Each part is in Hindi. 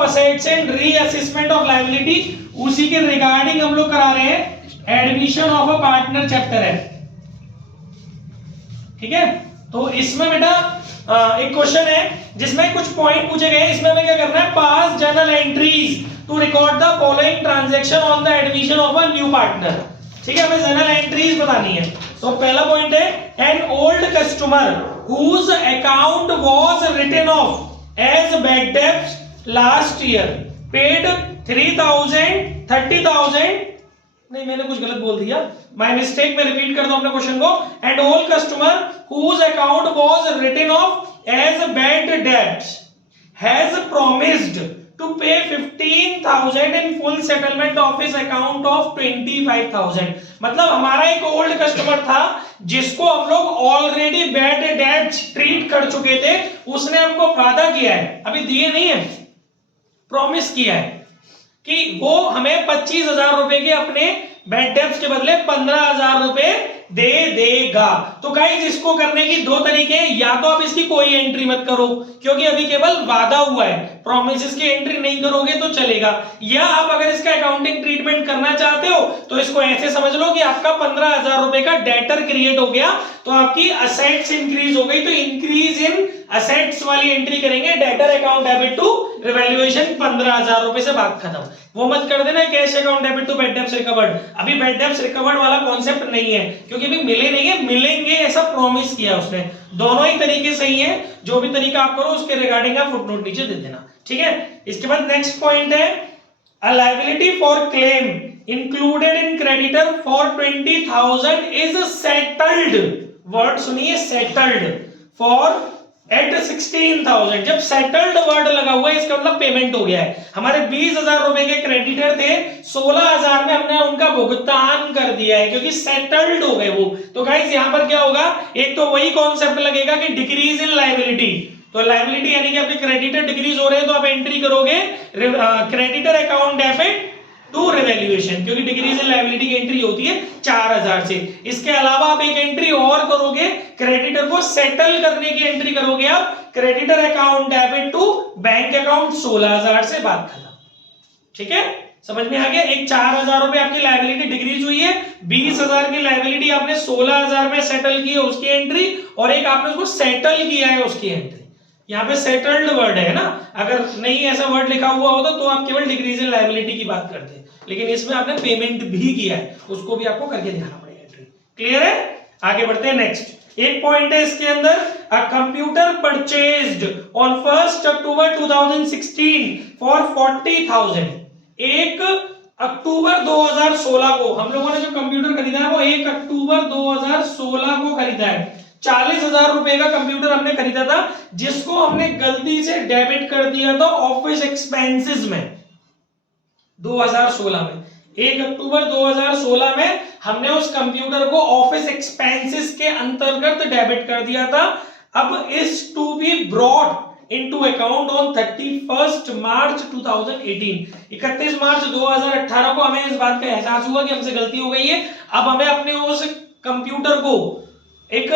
Of assets and reassessment of liability, उसी के रिगार्डिंग हम लोग करा रहे हैं admission of a partner chapter है, ठीक है। तो इसमें बेटा एक क्वेश्चन है जिसमें कुछ पॉइंट पूछे गए हैं, इसमें हमें क्या करना है, pass journal entries to record the following transaction on the admission of a new partner, ठीक है, हमें जर्नल एंट्रीज बतानी है। तो पहला पॉइंट है, an old customer whose account was written off as bad डेब्ट लास्ट ईयर पेड 3000 30,000, नहीं मैंने कुछ गलत बोल दिया, माय मिस्टेक, मैं रिपीट करता हूं अपने क्वेश्चन को, and all customer whose account was written off as bad डेब्ट has promised to pay 15,000 in full settlement of his account of 25,000। मतलब हमारा एक ओल्ड कस्टमर था जिसको हम लोग ऑलरेडी बैड डेब्ट ट्रीट कर चुके थे, उसने हमको वादा किया है, अभी दिए नहीं है, प्रॉमिस किया है कि वो हमें 25,000 रुपए के अपने बैड डेब्ट्स के बदले 15,000 रुपए दे देगा। तो गाइस इसको करने की दो तरीके हैं, या तो आप इसकी कोई एंट्री मत करो क्योंकि अभी केवल वादा हुआ है, प्रॉमिसेस की एंट्री नहीं करोगे तो चलेगा, या आप अगर इसका अकाउंटिंग ट्रीटमेंट करना चाहते हो तो इसको ऐसे समझ लो कि आपका 15,000 रुपए का डेटर क्रिएट हो गया, तो आपकी असेट्स इंक्रीज हो गई, तो इंक्रीज इन असेट्स वाली एंट्री करेंगे, debtor account debit to revaluation 15,000 रुपए से बात खत्म। वो मत कर देना cash account debit to bad debts recovered, अभी बैड डेब्ट्स रिकवर्ड वाला कॉन्सेप्ट नहीं है क्योंकि अभी मिले नहीं है, मिलेंगे ऐसा प्रॉमिस किया उसने। दोनों ही तरीके सही है, जो भी तरीका आप करो उसके रिगार्डिंग आप फुटनोट नीचे दे देना, ठीक है। इसके बाद नेक्स्ट पॉइंट है, अ liability for claim included in creditor for 20,000 is settled, word सुनिए, सेटल्ड फॉर एट 16,000। जब सेटल्ड वर्ड लगा हुआ है इसका मतलब पेमेंट हो गया है। हमारे 20,000 रुपए के क्रेडिटर थे, 16,000 में हमने उनका भुगतान कर दिया है क्योंकि सेटल्ड हो गए वो। तो गाइस यहां पर क्या होगा, एक तो वही कॉन्सेप्ट लगेगा कि डिक्रीज इन लायबिलिटी, तो लायबिलिटी यानी कि आपके क्रेडिटर डिक्रीज हो रहे हैं तो आप एंट्री करोगे creditor account debit to revaluation, क्योंकि डिक्रीज इन लायबिलिटी की एंट्री होती है 4,000 से। इसके अलावा आप एक एंट्री और करोगे, क्रेडिटर को सेटल करने की एंट्री करोगे आप creditor account debit to bank account 16,000 से, बात खत्म, ठीक है, समझ में आ गया। एक 4,000 रुपए आपकी लायबिलिटी डिक्रीज हुई है, 20,000 की लायबिलिटी आपने 16,000 में सेटल की है उसकी एंट्री, और एक आपने उसको सेटल किया है उसकी एंट्री। यहाँ पे सेटल्ड वर्ड है ना, अगर नहीं ऐसा वर्ड लिखा हुआ होता तो आप केवल डिक्रीज इन लायबिलिटी की बात करते, लेकिन इसमें आपने पेमेंट भी किया है, उसको भी आपको करके दिखाना पड़ेगा एंट्री। क्लियर है, आगे बढ़ते हैं नेक्स्ट। एक पॉइंट है इसके अंदर, a computer purchased on 1 October 2016 for 40,000। 1 अक्टूबर 2016 को हम लोगों ने जो कंप्यूटर खरीदा है वो 1 अक्टूबर 2016 को खरीदा है। 40,000 रुपए का कंप्यूटर हमने खरीदा था जिसको हमने गलती से डेबिट कर दिया था ऑफिस एक्सपेंसेस में 2016 में। 1 अक्टूबर 2016 में हमने उस कंप्यूटर को ऑफिस एक्सपेंसेस के अंतर्गत डेबिट कर दिया था। अब is to be brought into account on 31 मार्च 2018। 31 मार्च 2018 को हमें इस बात का एहसास हुआ कि हमसे गलती हो गई है। अब हमें अपने उस कंप्यूटर को एक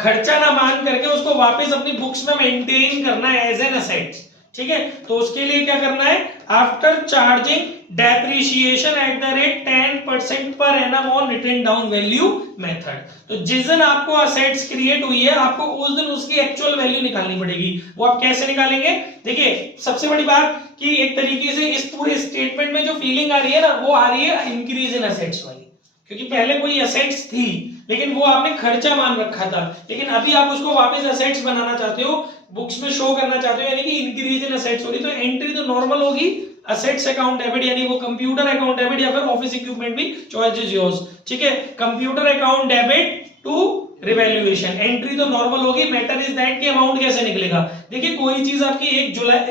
खर्चा ना मान करके उसको वापस अपनी बुक्स में मेंटेन करना है एज एन असेट, ठीक है। तो उसके लिए क्या करना है, after charging depreciation at the rate 10% per annum on written down value method. तो जिस दिन आपको असेट्स क्रिएट हुई है आपको उस दिन उसकी एक्चुअल वैल्यू निकालनी पड़ेगी। वो आप कैसे निकालेंगे, देखिए सबसे बड़ी बात कि एक तरीके से इस पूरे स्टेटमेंट में जो फीलिंग आ रही है ना वो आ रही है इंक्रीज इन असेट्स वाली, क्योंकि पहले कोई असेट्स थी लेकिन वो आपने खर्चा मान रखा था, लेकिन अभी आप उसको वापस असेट्स बनाना चाहते हो, बुक्स में शो करना चाहते हो, यानी कि इंक्रीज इन असेट्स होगी। तो एंट्री तो नॉर्मल होगी, असेट्स अकाउंट डेबिट यानी वो कंप्यूटर अकाउंट डेबिट या फिर ऑफिस इक्विपमेंट भी, चॉइस इज योर्स, ठीक है। Computer account debit to revaluation entry तो नॉर्मल होगी। मैटर इज दैट कि अमाउंट कैसे निकलेगा। देखिए कोई चीज आपकी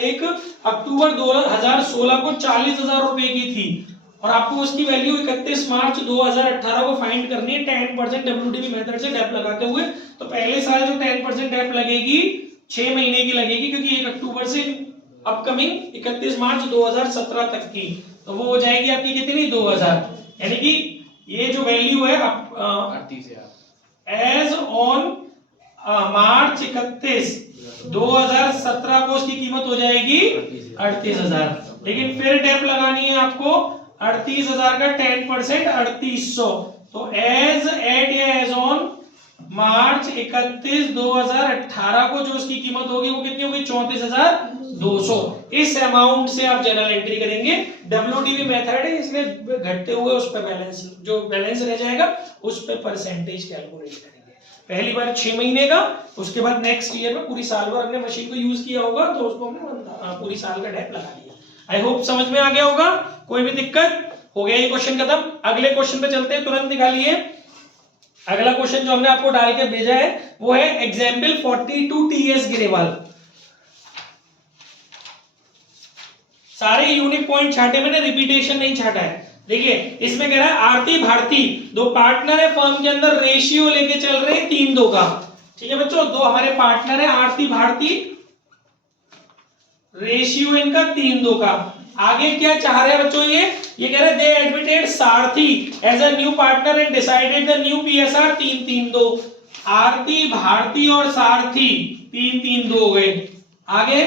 1 अक्टूबर 2016 को 40,000 रुपए की थी और आपको उसकी वैल्यू 31 मार्च 2018 को फाइंड करनी है 10% डब्ल्यूडीवी मेथड से डेप लगाते हुए। तो पहले साल जो 10% डेप लगेगी 6 महीने की लगेगी, क्योंकि 1 अक्टूबर से अपकमिंग 31 मार्च 2017 तक की, तो वो हो जाएगी आपकी कितनी 2000, यानी कि ये जो वैल्यू है एज ऑन मार्च 31 2017 को उसकी कीमत हो जाएगी 38,000। लेकिन फिर डेप लगानी है आपको 38,000 का 10% 3800। तो एज एट या एज ऑन मार्च 31 2018 को जो उसकी कीमत होगी वो कितनी होगी 34,200। इस अमाउंट से आप जनरल एंट्री करेंगे। डब्ल्यूटीवी मेथड है इसलिए घटते हुए उस पर बैलेंस जो बैलेंस रह जाएगा उस पर परसेंटेज कैलकुलेट करेंगे। पहली बार 6 महीने का, उसके बाद नेक्स्ट ईयर में पूरी साल भर हमने मशीन को यूज किया होगा तो उसको हमने पूरी साल का डेप लगा दिया। आई होप समझ में आ गया होगा। कोई भी दिक्कत? हो गया ये क्वेश्चन खत्म। अगले क्वेश्चन पे चलते हैं, तुरंत निकालिए। अगला क्वेश्चन जो हमने आपको डाल के भेजा है वो है एग्जाम्पल 42 टीएस ग्रेवाल। सारे यूनिक पॉइंट छाटे, मैंने रिपीटेशन नहीं छाटा है। देखिए इसमें कह रहा है आरती भारती दो पार्टनर है फर्म के अंदर, रेशियो लेके चल रहे हैं 3-2 का। ठीक है बच्चों, दो हमारे पार्टनर है आरती भारती, रेशियो इनका 3-2 का। आगे क्या चाह रहे हैं बच्चों ये कह रहे हैं they admitted Sarathi as a new partner and decided the new PSR 3-3-2। Aarti Bharti और सारथी 3-3-2 हो गए। आगे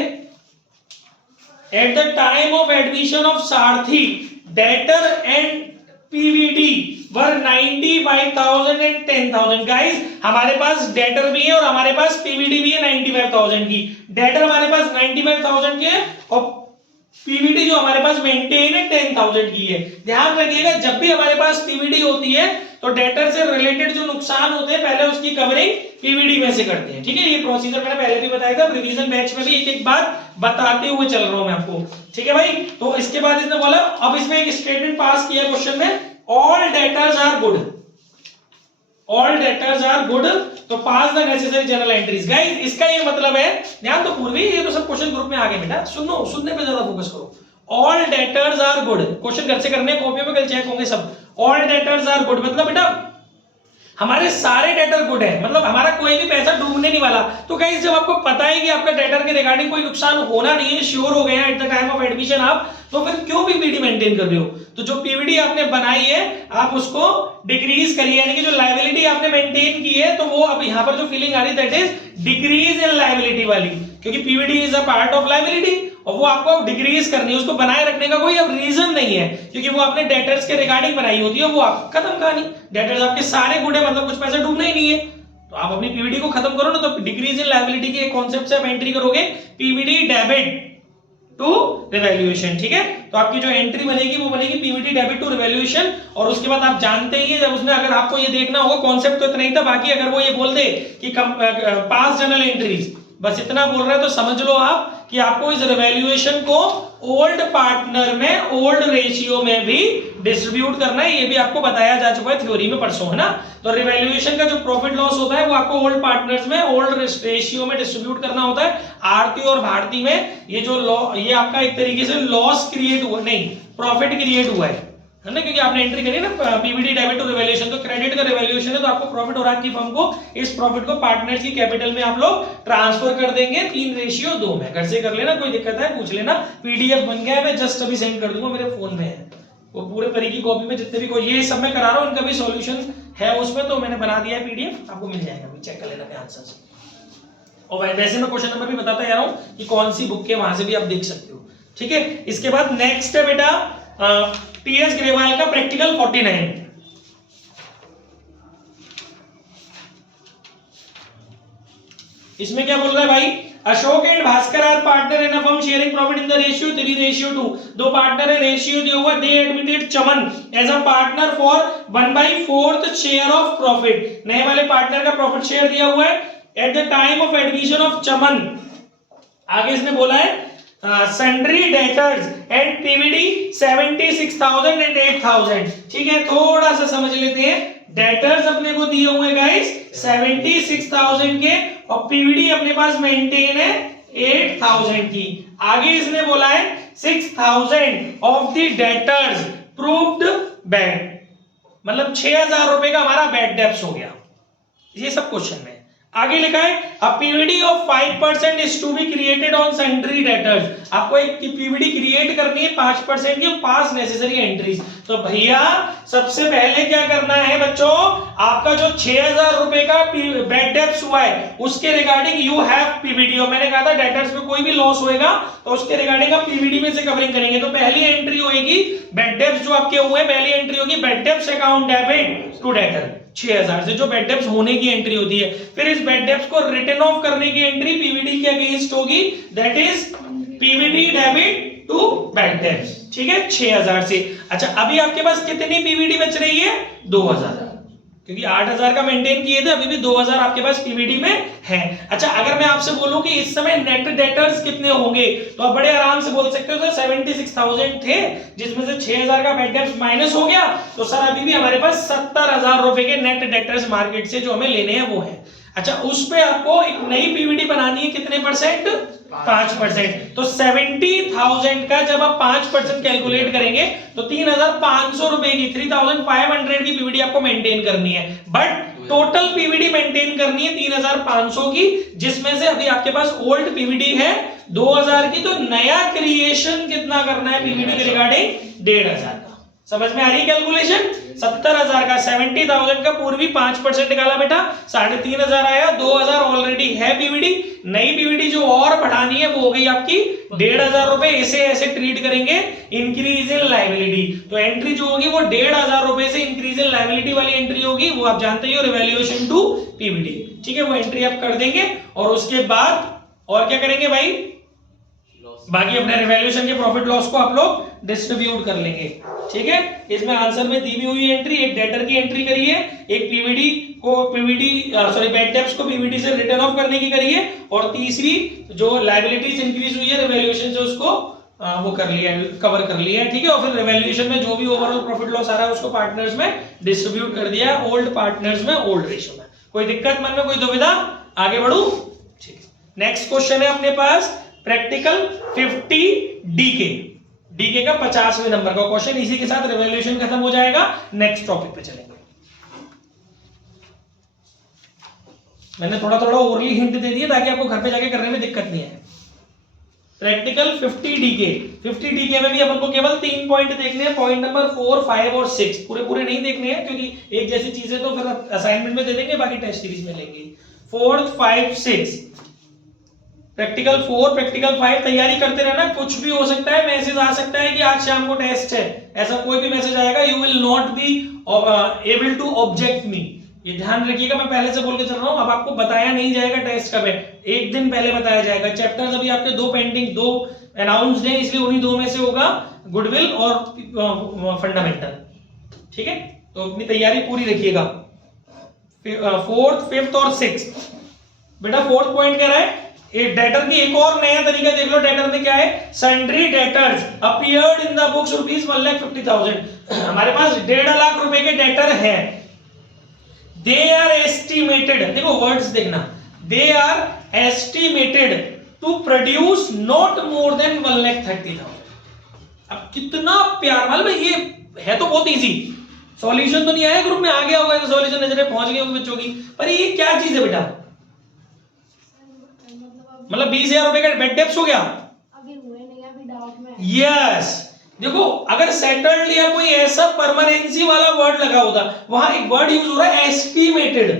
at the time of admission of Sarathi debtor and PVD were 95,000 and 10,000। Guys हमारे पास डेटर भी है और हमारे पास पीवीडी भी है 95,000 की। डेटर हमारे पास 95,000 के और पीवीडी जो हमारे पास मेंटेन है 10,000 की है। ध्यान रखिएगा जब भी हमारे पास पीवीडी होती है तो डेटर से रिलेटेड जो नुकसान होते हैं पहले उसकी कवरिंग पीवीडी में से करते हैं। ठीक है, ये प्रोसीजर मैंने पहले भी बताया था, रिवीजन बैच में भी एक एक बात बताते हुए चल रहा हूं मैं आपको। ठीक है भाई, तो इसके बाद इसने बोला, अब इसमें एक स्टेटमेंट पास किया क्वेश्चन में, all debtors are good, all debtors are good, तो pass the necessary journal entries. Guys इसका ये मतलब है, ध्यान तो पूर्वी, ये तो सब क्वेश्चन ग्रुप में आ गए बेटा, सुनो, सुनने पे ज्यादा फोकस करो। All debtors are good, question घर से करने, कॉपी पे कल चेक होंगे सब। ऑल डेटर्स आर गुड मतलब बेटा हमारे सारे डेटर गुड है, मतलब हमारा कोई भी पैसा डूबने नहीं वाला। तो गाइस जब आपको पता है कि आपका डेटर के रिगार्डिंग कोई नुकसान होना नहीं है, श्योर हो गए हैं eight the time of admission आप, तो फिर क्यों पीवीडी मेंटेन कर रहे हो? तो जो पीवीडी आपने बनाई है आप उसको डिक्रीज करिए, यानी कि जो लायबिलिटी आपने मेंटेन की है तो वो अब यहाँ पर जो फीलिंग आ रही है that is decrease in liability वाली, क्योंकि PVD is a part of liability और वो आपको डिक्रीज करनी है, उसको बनाए रखने का कोई अब रीजन नहीं है, क्योंकि वो आपने डेटर्स के रिगार्डिंग बनाई होती है, वो आप खत्म कहानी। डेटर्स आपके सारे गुड है, मतलब कुछ पैसा डूबना ही नहीं है, तो आप अपनी पीवीडी को खत्म करो ना। तो डिक्रीज इन लायबिलिटी के कॉन्सेप्ट से आप एंट्री करोगे पीवीडी डेबिट टू रिवैल्यूएशन। ठीक है, तो आपकी जो एंट्री बनेगी वो बनेगी पीवीडी डेबिट टू रिवैल्यूएशन। और उसके बाद आप जानते ही जब उसमें अगर आपको ये देखना होगा, कॉन्सेप्ट तो इतना ही था, बाकी अगर वो ये बोल दे कि पास जनरल एंट्रीज, बस इतना बोल रहा है तो समझ लो आप कि आपको इस रिवैल्यूएशन को ओल्ड पार्टनर में ओल्ड रेशियो में भी डिस्ट्रीब्यूट करना है। ये भी आपको बताया जा चुका है थ्योरी में परसों, है ना। तो रिवैल्यूएशन का जो प्रॉफिट लॉस होता है वो आपको ओल्ड पार्टनर्स में ओल्ड रेशियो में डिस्ट्रीब्यूट करना होता है। आरती और भारती में ये जो ये आपका एक तरीके से लॉस क्रिएट हुआ, नहीं प्रॉफिट क्रिएट हुआ है ना, क्योंकि आपने एंट्री करी ना पीवीडी डेबिट टू रिवैल्यूएशन, तो क्रेडिट का रिवैल्यूएशन है तो आपको प्रॉफिट हो रहा है कि फर्म को, इस प्रॉफिट को पार्टनर्स की कैपिटल में आप लोग ट्रांसफर कर देंगे 3:2 में। घर से कर लेना, कोई दिक्कत है पूछ लेना, पीडीएफ बन गया है, मैं जस्ट अभी सेंड कर दूंगा, मेरे फोन में है वो पूरे परी की कॉपी में, जितने भी कोई ये सब मैं करा रहा हूँ इनका भी सॉल्यूशन है उसमें, तो मैंने बना दिया है पीडीएफ, आपको मिल जाएगा, चेक कर लेना अपने आंसर्स। और वैसे मैं क्वेश्चन नंबर भी बताता जा रहा हूँ कि कौन सी बुक के, वहां से भी आप देख सकते हो। ठीक है, इसके बाद नेक्स्ट है बेटा टीएस ग्रेवाल का प्रैक्टिकल 49। इसमें क्या बोल रहा है भाई, Ashok and Bhaskar are partner in a firm sharing profit in the ratio 3:2। दो पार्टनर है, रेशियो दिया हुआ, they admitted Chaman as a partner for 1/4 share of profit. नए वाले पार्टनर का प्रॉफिट शेयर दिया हुआ है at the time of admission of Chaman. आगे इसने बोला है sundry debtors and PVD 76,000 and 8,000। ठीक है, थोड़ा सा समझ लेते हैं। डेटर्स अपने को दिए हुए गाइस 76,000 के और पीवीडी अपने पास मेंटेन है 8,000 की। आगे इसने बोला है 6,000 of the debtors proved bad, मतलब 6,000 रुपए का हमारा बैड डेब्ट्स हो गया। ये सब क्वेश्चन में आगे लिखा है a PVD of 5% is to be created on sundry debtors. आपको एक पीवीडी क्रिएट करनी है 5% की पास नेसेसरी एंट्रीज। तो भैया सबसे पहले क्या करना है बच्चों, आपका जो 6000 रुपए का बैड डेब्ट्स हुआ है उसके रिगार्डिंग यू हैव पीवीडी। और मैंने कहा था डेटर्स में कोई भी लॉस होएगा तो उसके रिगार्डिंग आप पीवीडी में से कवरिंग करेंगे। तो पहली एंट्री होगी बैड डेब्ट्स जो आपके हुए, पहली एंट्री होगी bad debts account debit to debtor 6000 से, जो बैड डेब्ट्स होने की एंट्री होती है। फिर इस बैड डेब्ट्स को रिटर्न ऑफ करने की एंट्री पीवीडी के अगेंस्ट होगी, that is PBD debit to bad debts. ठीक है, 6000 से। अच्छा अभी आपके पास कितनी पीवीडी बच रही है, 2000, क्योंकि 8000 का मेंटेन किए थे, अभी भी 2000 आपके पास पीवीडी में है। अच्छा अगर मैं आपसे बोलूं कि इस समय नेट डेटर्स कितने होंगे, तो आप बड़े आराम से बोल सकते हो सर 76,000 थे, जिसमें से 6000 का बैड डेब्ट्स माइनस हो गया, तो सर अभी भी हमारे पास 70,000 रुपए के नेट डेटर्स मार्केट से जो हमें लेने हैं वो है। अच्छा उस पे आपको एक नई पीवीडी बनानी है, कितने परसेंट, 5%। तो 70,000 का जब आप 5% कैलकुलेट करेंगे तो 3,500 रुपए की 3,500 की पीवीडी आपको मेंटेन करनी है। बट टोटल पीवीडी मेंटेन करनी है 3,500 की, जिसमें से अभी आपके पास ओल्ड पीवीडी है 2000 की, तो नया क्रिएशन कितना करना है पीवीडी के रिगार्डिंग, 1,500 का। समझ में आ रही कैलकुलेशन। 70,000 का 70,000 का पूर्वी 5% निकाला बेटा, 3,500 आया, 2000 ऑलरेडी है पीवीडी। नई पीवीडी जो और बढ़ानी है वो हो गई आपकी 1,500 रुपए। इसे ऐसे ट्रीट करेंगे इंक्रीज इन लायबिलिटी। तो एंट्री जो होगी वो 1,500 रुपए से इंक्रीज इन लायबिलिटी वाली एंट्री होगी, वो आप जानते ही हो, रिवैल्यूएशन टू पीवीडी। ठीक है, वो एंट्री आप कर देंगे और उसके बाद और क्या करेंगे भाई, बाकी अपने रिवैल्यूएशन के प्रॉफिट लॉस को आप लोग डिस्ट्रीब्यूट कर लेंगे। ठीक है, इसमें आंसर में दी हुई एंट्री, एक डेटर की एंट्री करिए, एक पीवीडी को बैड डेब्ट्स को पीवीडी से रिटर्न ऑफ करने की करिए, और तीसरी जो लायबिलिटीज इंक्रीज हुई है रिवैल्यूएशन से उसको वो कर लिया, कवर कर लिया। ठीक है, और फिर रिवैल्यूएशन में जो भी ओवरऑल प्रॉफिट लॉस आ रहा है उसको पार्टनर्स में डिस्ट्रीब्यूट कर दिया, ओल्ड पार्टनर्स में ओल्ड रेशियो में। कोई दिक्कत मन में, कोई दुविधा, आगे बढ़ू। ठीक है, नेक्स्ट क्वेश्चन है अपने पास प्रैक्टिकल 50 डीके का 50वें नंबर का क्वेश्चन। इसी के साथ रिवैल्यूएशन खत्म हो जाएगा, नेक्स्ट टॉपिक पे चलेंगे। मैंने थोड़ा ओरली हिंट दे दिया ताकि आपको घर पे जाके करने में दिक्कत नहीं आए। प्रैक्टिकल 50 डीके में भी अपन को केवल 3 पॉइंट देखने हैं, पॉइंट नंबर 4, 5 और 6। पूरे नहीं देखने हैं क्योंकि एक जैसी चीजें तो फिर असाइनमेंट में दे देंगे, बाकी टेस्ट सीरीज में लेंगे। 4, 5, 6 प्रैक्टिकल 4, प्रैक्टिकल 5 तैयारी करते रहना। कुछ भी हो सकता है, मैसेज आ सकता है कि आज शाम को टेस्ट है, ऐसा कोई भी मैसेज आएगा, you will not be able to object me, ये ध्यान रखिएगा। मैं पहले से बोल के चल रहा हूं, अब आपको बताया नहीं जाएगा टेस्ट कब है, एक दिन पहले बताया जाएगा। चैप्टर्स अभी आपके 2 पेंडिंग, 2 अनाउंस्ड हैं, इसलिए उन्हीं 2 में से होगा गुडविल और फंडामेंटल। ठीक है, तो अपनी तैयारी पूरी रखिएगा। 4th, 5th और 6th। बेटा 4th पॉइंट कह रहा है एक डेटर की एक और नया तरीका देख लो। डेटर में क्या है, sundry debtors appeared in the books rupees 1,50,000। हमारे पास 1.5 लाख रुपए के डेटर हैं, दे आर एस्टिमेटेड, देखो वर्ड्स देखना, they are estimated to produce not more than 1,30,000। अब कितना प्यार, मालूम है ये है तो बहुत इजी, सॉल्यूशन तो नहीं आया ग्रुप में, आ गया होगा सॉल्यूशन, नजरें पहुंच गई होगी बच्चों की, पर ये क्या चीज है बेटा, मतलब 20,000 रुपए का बेड डेब्ट्स हो गया, अभी हुए नहीं, अभी डाउट में। यस, देखो अगर सेटल्ड या कोई ऐसा परमानेंसी वाला वर्ड लगा होता, वहां एक वर्ड यूज हो रहा है एस्टिमेटेड,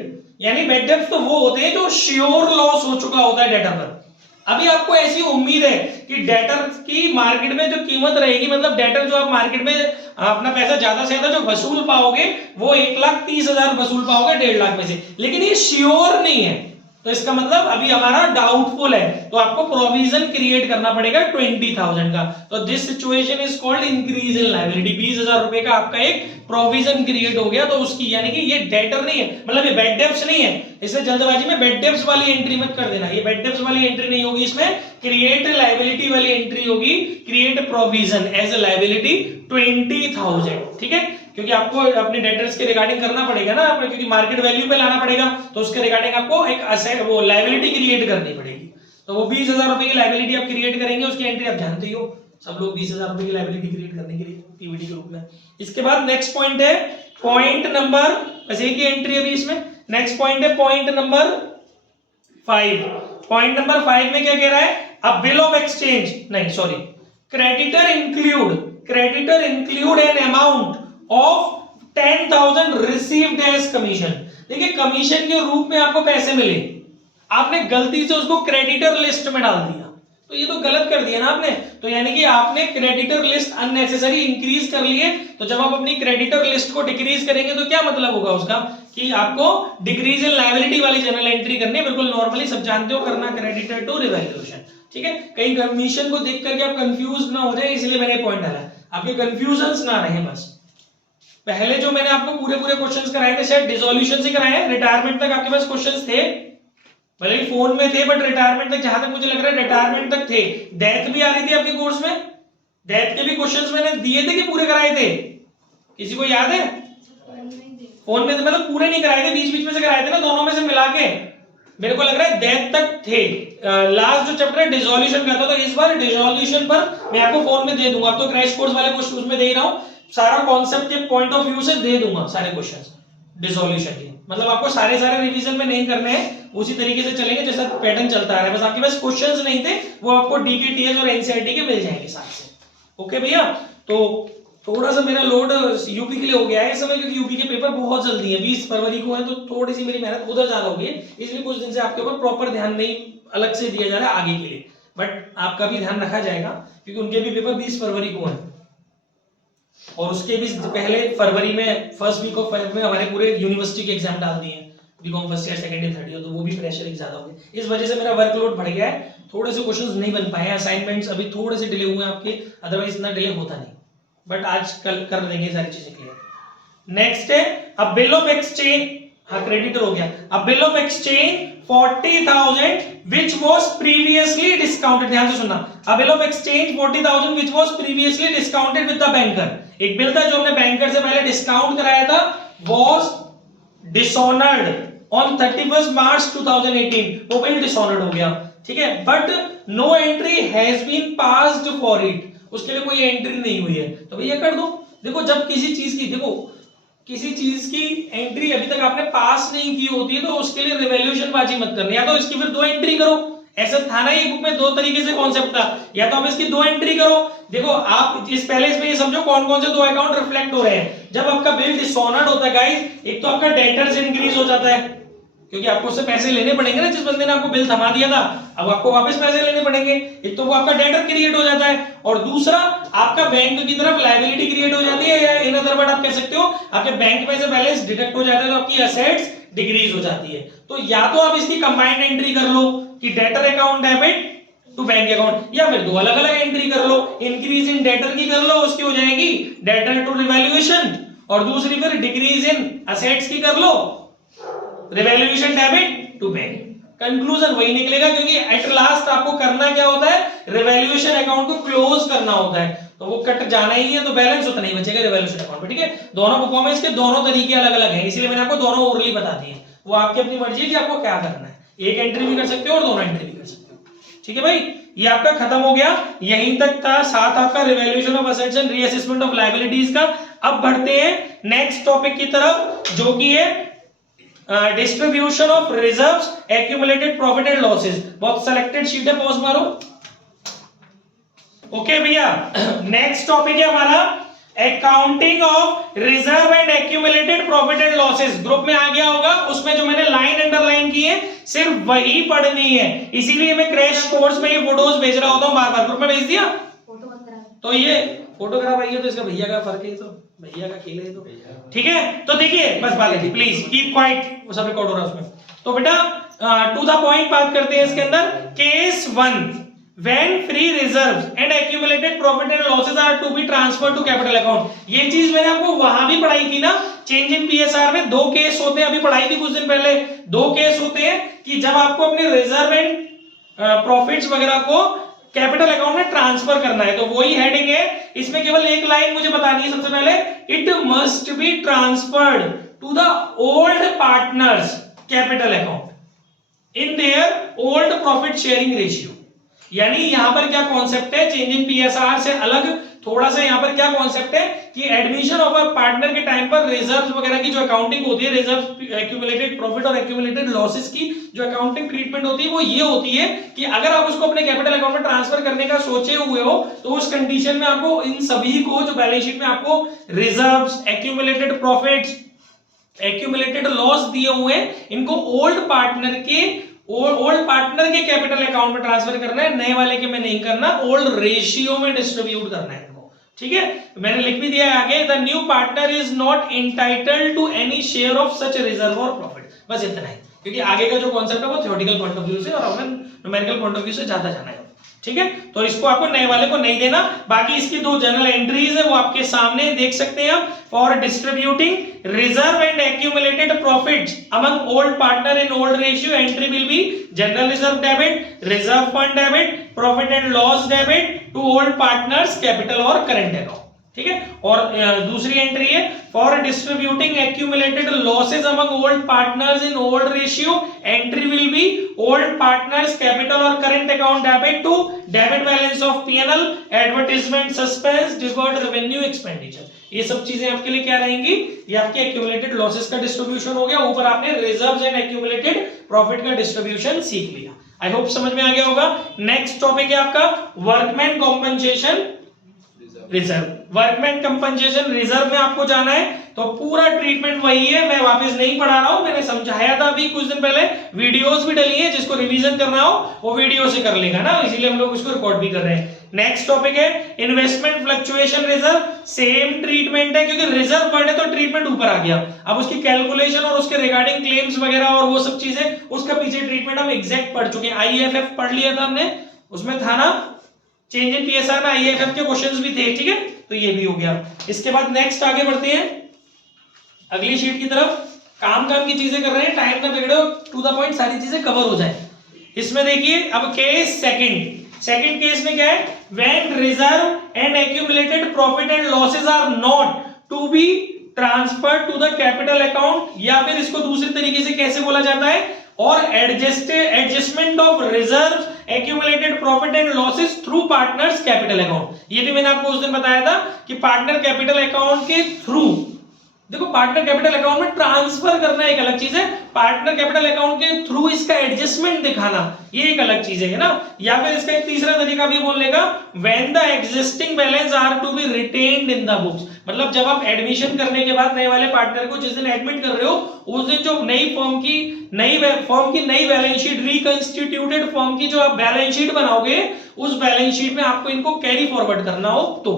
यानी बेड डेब्ट्स तो वो होते हैं जो श्योर लॉस हो चुका होता है डेटर पर। अभी आपको ऐसी उम्मीद है कि डेटर की मार्केट में जो कीमत रहेगी, मतलब डेटर जो आप मार्केट में अपना पैसा ज्यादा से ज्यादा जो वसूल पाओगे वो 1,30,000 वसूल पाओगे 1.5 लाख में से, लेकिन ये श्योर नहीं है, तो इसका मतलब अभी हमारा डाउटफुल है, तो आपको प्रोविजन क्रिएट करना पड़ेगा 20,000 का। तो this situation is called increase in liability. 20,000 रुपए का आपका एक प्रोविजन क्रिएट हो गया, तो उसकी यानी कि ये डेटर नहीं है, मतलब ये बेड डेब्ट्स नहीं है, इसलिए जल्दबाजी में बेड डेब्ट्स वाली एंट्री मत कर देना, ये बेड डेब्ट्स वाली एंट्री नहीं होगी, इसमें क्रिएट लायबिलिटी वाली एंट्री होगी, create provision as a liability 20,000। ठीक है, क्योंकि आपको अपने डेटर्स के रिगार्डिंग करना पड़ेगा ना, क्योंकि मार्केट वैल्यू पे लाना पड़ेगा, तो उसके रिगार्डिंग आपको एक असेट वो लायबिलिटी क्रिएट करनी पड़ेगी। तो वो 20,000 रुपए की लायबिलिटी आप क्रिएट करेंगे, उसकी एंट्री आप जानते ही हो, सब लोग 20,000 रुपए की लायबिलिटी क्रिएट करने के लिए पीवीडी के रूप में। इसके बाद नेक्स्ट पॉइंट है पॉइंट नंबर, बस एक ही एंट्री अभी इसमें, नेक्स्ट पॉइंट है पॉइंट नंबर 5। पॉइंट नंबर 5 में क्या कह रहा है? अ बिल ऑफ एक्सचेंज, नहीं sorry, creditor include an amount of 10,000 received as commission. देखिए कमीशन के रूप में आपको पैसे मिले, आपने गलती से उसको क्रेडिटर लिस्ट में डाल दिया, तो ये तो गलत कर दिया ना आपने। तो यानी कि आपने क्रेडिटर लिस्ट अननेसेसरी इंक्रीज कर लिए। तो जब आप अपनी क्रेडिटर लिस्ट को डिक्रीज करेंगे तो क्या मतलब होगा उसका कि आपको डिक्रीज इन लायबिलिटी वाली जर्नल एंट्री करनी है, बिल्कुल नॉर्मली सब जानते हो करना, क्रेडिटर टू रिवैल्यूएशन। ठीक है, कहीं कमीशन को देख करके आप कंफ्यूज ना हो जाए, इसलिए मैंने पॉइंट डाला, आपके कंफ्यूजन्स ना रहे बस। पहले जो मैंने आपको पूरे क्वेश्चंस कराए थे शायद डिसोल्यूशन से कराए हैं, रिटायरमेंट तक आपके पास क्वेश्चंस थे, भले ही फोन में थे बट रिटायरमेंट तक, जहां तक मुझे लग रहा है रिटायरमेंट तक थे। डेथ भी आ रही थी आपके कोर्स में, डेथ के भी क्वेश्चंस मैंने दिए थे कि पूरे कराए थे, किसी को याद है? फोन में मतलब पूरे नहीं कराए थे, बीच बीच में से कराए थे ना, दोनों में से मिला के मेरे को लग रहा है डेथ तक थे। लास्ट जो चैप्टर डिसोल्यूशन का था, तो इस बार डिसोल्यूशन पर मैं आपको फोन में दे दूंगा। अब तो क्रैश कोर्स वाले क्वेश्चन उसमें दे ही रहा हूं, सारा कॉन्सेप्ट के पॉइंट ऑफ व्यू से दे दूंगा सारे क्वेश्चंस डिसोल्यूशन के। मतलब आपको सारे रिवीजन में नहीं करने हैं, उसी तरीके से चलेंगे जैसा पैटर्न चलता आ रहा है, बस आपके पास क्वेश्चंस नहीं थे, वो आपको डीके टीएस और एनसीईआरटी के मिल जाएंगे साथ से। ओके भैया, तो थोड़ा सा मेरा लोड यूपी के लिए हो गया है इस समय, क्योंकि यूपी के पेपर बहुत जल्दी है, 20 फरवरी को है, तो थोड़ी सी मेरी मेहनत उधर ज्यादा होगी, इसलिए कुछ दिन से आपके ऊपर प्रॉपर ध्यान नहीं अलग से दिया जा रहा है आगे के लिए, बट आपका भी ध्यान रखा जाएगा क्योंकि उनके भी पेपर 20 फरवरी को है, और उसके भी पहले फरवरी में फर्स्ट वीक ऑफ फरवरी में हमारे पूरे यूनिवर्सिटी के एग्जाम डाल दिए हैं, BCom first year second year third year, तो वो भी प्रेशर एक ज्यादा हो गया, इस वजह से मेरा वर्कलोड बढ़ गया है, थोड़े से क्वेश्चंस नहीं बन पाए हैं, असाइनमेंट्स अभी थोड़े से डिले हुए हैं आपके, अदरवाइज इतना डिले होता नहीं, बट आज कल कर देंगे सारी चीजें क्लियर। नेक्स्ट है अ बिल ऑफ एक्सचेंज, हाँ क्रेडिटर हो गया, अ bill of exchange 40,000 which was previously discounted, ध्यान से सुनना, a bill of exchange 40,000 which was previously discounted with the banker, एक बिल था जो हमने बैंकर से पहले डिस्काउंट कराया था, was dishonored on 31st March 2018, वो बिल डिसऑनर्ड हो गया, ठीक है, but no entry has been passed for it, उसके लिए कोई एंट्री नहीं हुई है, तो भैया कर दो। देखो जब किसी चीज की, देखो किसी चीज की एंट्री अभी तक आपने पास नहीं की होती है तो उसके लिए रिवैल्यूएशन बाजी मत करनी, या तो इसकी फिर 2 एंट्री करो, ऐसा था ना ये बुक में 2 तरीके से कॉन्सेप्ट था, या तो आप इसकी 2 एंट्री करो। देखो आप इस पहले इसमें ये समझो कौन कौन से 2 अकाउंट रिफ्लेक्ट हो रहे हैं, जब आपका बिल डिसऑनर्ड होता है गाइस, एक तो आपका डेटर्स इंक्रीज हो जाता है, क्योंकि आपको उससे पैसे लेने पड़ेंगे ना, जिस बंदे ने आपको बिल थमा दिया था अब आपको वापस पैसे लेने पड़ेंगे, एक तो वो आपका डेटर क्रिएट हो जाता है, और दूसरा आपका बैंक की तरफ लायबिलिटी क्रिएट हो जाती है, या इन अदर वर्ड आप कह सकते हो आपके बैंक में से बैलेंस डिडक्ट हो जाता है, तो आपकी एसेट्स डिक्रीज हो जाती है। तो या तो आप इसकी कंबाइंड एंट्री कर लो कि debtor account debit to bank account, या फिर 2 अलग अलग एंट्री कर लो, इंक्रीज इन डेटर की कर लो, उसकी हो जाएगी डेटर टू रिवैल्यूएशन, और दूसरी फिर डिक्रीज इन एसेट्स की कर लो, revaluation debit to bank, conclusion वही निकलेगा, क्योंकि एट लास्ट आपको करना क्या होता है, रिवैल्यूएशन अकाउंट को क्लोज करना होता है, तो वो कट जाना ही है, तो बैलेंस उतना ही बचेगा रिवैल्यूएशन अकाउंट पे, ठीक है। दोनों बुकों में इसके दोनों तरीके अलग अलग हैं, इसलिए मैंने आपको दोनों ओरली बता दिए, वो आपकी अपनी मर्जी है कि आपको क्या करना है, एक एंट्री भी कर सकते हो और दोनों एंट्री भी कर सकते हो, ठीक है भाई। ये आपका खत्म हो गया, यहीं तक था, साथ आपका revaluation of assets and reassessment of liabilities का। अब बढ़ते हैं नेक्स्ट टॉपिक की तरफ, जो कि है distribution of reserves, accumulated profit and losses. बहुत सिलेक्टेड शीट है, पॉज मारो। ओके भैया, नेक्स्ट टॉपिक है हमारा accounting of reserve and accumulated profit and losses. Group में आ गया होगा, उसमें जो मैंने लाइन अंडरलाइन की है सिर्फ वही पढ़नी है, इसीलिए मैं क्रैश कोर्स में ये फोटोज भेज रहा होता हूं बार बार। ग्रुप में भेज दिया तो ये फोटोग्राफ आई है, तो इसका भैया का फर्क है, तो भैया का खेल है, तो ठीक है। तो देखिए बस बात है, प्लीज कीप क्वाइट, वो सब रिकॉर्ड हो रहा है उसमें। तो बेटा टू द पॉइंट बात करते हैं इसके अंदर। Case 1, when free reserves and accumulated profit and losses are to be transferred to capital account। ये चीज मैंने आपको वहां भी पढ़ाई थी ना, चेंज इन पीएसआर में 2 केस होते हैं, अभी पढ़ाई थी कुछ दिन पहले। 2 केस होते हैं कि जब आपको अपने रिजर्व एंड प्रॉफिट्स वगैरह को कैपिटल अकाउंट में ट्रांसफर करना है, तो वही हेडिंग है। इसमें केवल एक लाइन मुझे बतानी है सबसे पहले, it must be transferred to the old partners capital account in their old profit sharing ratio. यानी यहां पर क्या कॉन्सेप्ट है, चेंज इन पीएसआर से अलग थोड़ा सा यहाँ पर क्या कॉन्सेप्ट है कि एडमिशन ऑफ अ पार्टनर के टाइम पर रिजर्व वगैरह की जो अकाउंटिंग होती है, रिजर्व एक्यूमुलेटेड प्रॉफिट और एक्यूमुलेटेड लॉसेस की जो अकाउंटिंग ट्रीटमेंट होती है वो ये होती है कि अगर आप उसको अपने कैपिटल अकाउंट में ट्रांसफर करने का सोचे हुए हो तो उस कंडीशन में आपको इन सभी को जो बैलेंस शीट में आपको reserves, accumulated profits, accumulated loss दिए हुए हैं, इनको ओल्ड पार्टनर के कैपिटल अकाउंट में ट्रांसफर करना है, नए वाले के में नहीं करना, ओल्ड रेशियो में डिस्ट्रीब्यूट करना है इनको। ठीक है, मैंने लिख भी दिया है आगे, the new partner is not entitled to any share of such reserve और प्रॉफिट। बस इतना ही, क्योंकि आगे का जो कॉन्सेप्ट है वो थ्योरेटिकल पॉइंट ऑफ व्यू से और हमें न्यूमेरिकल पॉइंट ऑफ व्यू से ज्यादा जाना है। ठीक है, तो इसको आपको नए वाले को नहीं देना। बाकी इसकी दो जर्नल एंट्रीज है वो आपके सामने देख सकते हैं आप। For distributing reserve and accumulated profits among old partner in old ratio, entry will be general reserve debit, reserve fund debit, profit and loss debit to old partners capital और करंट अकाउंट। ठीक है, और दूसरी एंट्री है for distributing accumulated losses among old partners in old ratio, entry will be old partners capital और current account debit to debit balance of PNL, advertisement, suspense, deferred revenue, expenditure. ये सब चीजें आपके लिए क्या रहेंगी, ये आपके एक्यूमुलेटेड लॉसेस का डिस्ट्रीब्यूशन हो गया, ऊपर आपने रिजर्व्स एंड एक्यूमुलेटेड प्रॉफिट का डिस्ट्रीब्यूशन सीख लिया। आई होप समझ में आ गया होगा। नेक्स्ट टॉपिक है आपका workman compensation reserve. Workman compensation reserve में आपको जाना है तो पूरा ट्रीटमेंट वही है, मैं वापस नहीं पढ़ा रहा हूं, मैंने समझाया था अभी कुछ दिन पहले, वीडियोस भी डली है, जिसको रिवीजन करना हो वो वीडियो से कर लेगा ना, इसीलिए हम लोग उसको रिकॉर्ड भी कर रहे हैं। नेक्स्ट टॉपिक है investment fluctuation reserve. Same treatment है, क्योंकि रिजर्व वर्ड है तो ट्रीटमेंट ऊपर आ गया, अब उसकी कैलकुलेशन और उसके रिगार्डिंग क्लेम्स वगैरह और वो सब चीजें, उसका पीछे ट्रीटमेंट हम एग्जैक्ट पढ़ चुके हैं। आईएफएफ पढ़ लिया था हमने, उसमें था ना चेंज इन पीएसआर में आईएफएफ के क्वेश्चंस भी थे। ठीक है, तो ये भी हो गया। इसके बाद नेक्स्ट आगे बढ़ते हैं अगली शीट की तरफ। काम की चीजें कर रहे हैं, टाइम ना बिगड़े, टू द पॉइंट सारी चीजें कवर हो जाए। इसमें देखिए अब केस सेकंड केस में क्या है, when reserve and accumulated profit and losses are not to be transferred to the capital account, या फिर इसको दूसरे तरीके से कैसे बोला जाता है, और adjustment of reserve, accumulated profit and losses through partners capital account. ये भी मैंने आपको उस दिन बताया था कि पार्टनर कैपिटल अकाउंट के थ्रू, देखो पार्टनर कैपिटल अकाउंट में ट्रांसफर करना एक अलग चीज है, पार्टनर कैपिटल अकाउंट के थ्रू इसका एडजस्टमेंट दिखाना ये एक अलग चीज है ना। या फिर इसका एक तीसरा तरीका भी बोलने का, when the existing balance are to be retained in the books, मतलब जब आप एडमिशन करने के बाद नए वाले पार्टनर को जिस दिन एडमिट कर रहे हो उस दिन जो नई फॉर्म की नई बैलेंस शीट, रिकंस्टिट्यूटेड फॉर्म की जो आप बैलेंस शीट बनाओगे उस बैलेंस शीट में आपको इनको कैरी फॉरवर्ड करना हो तो,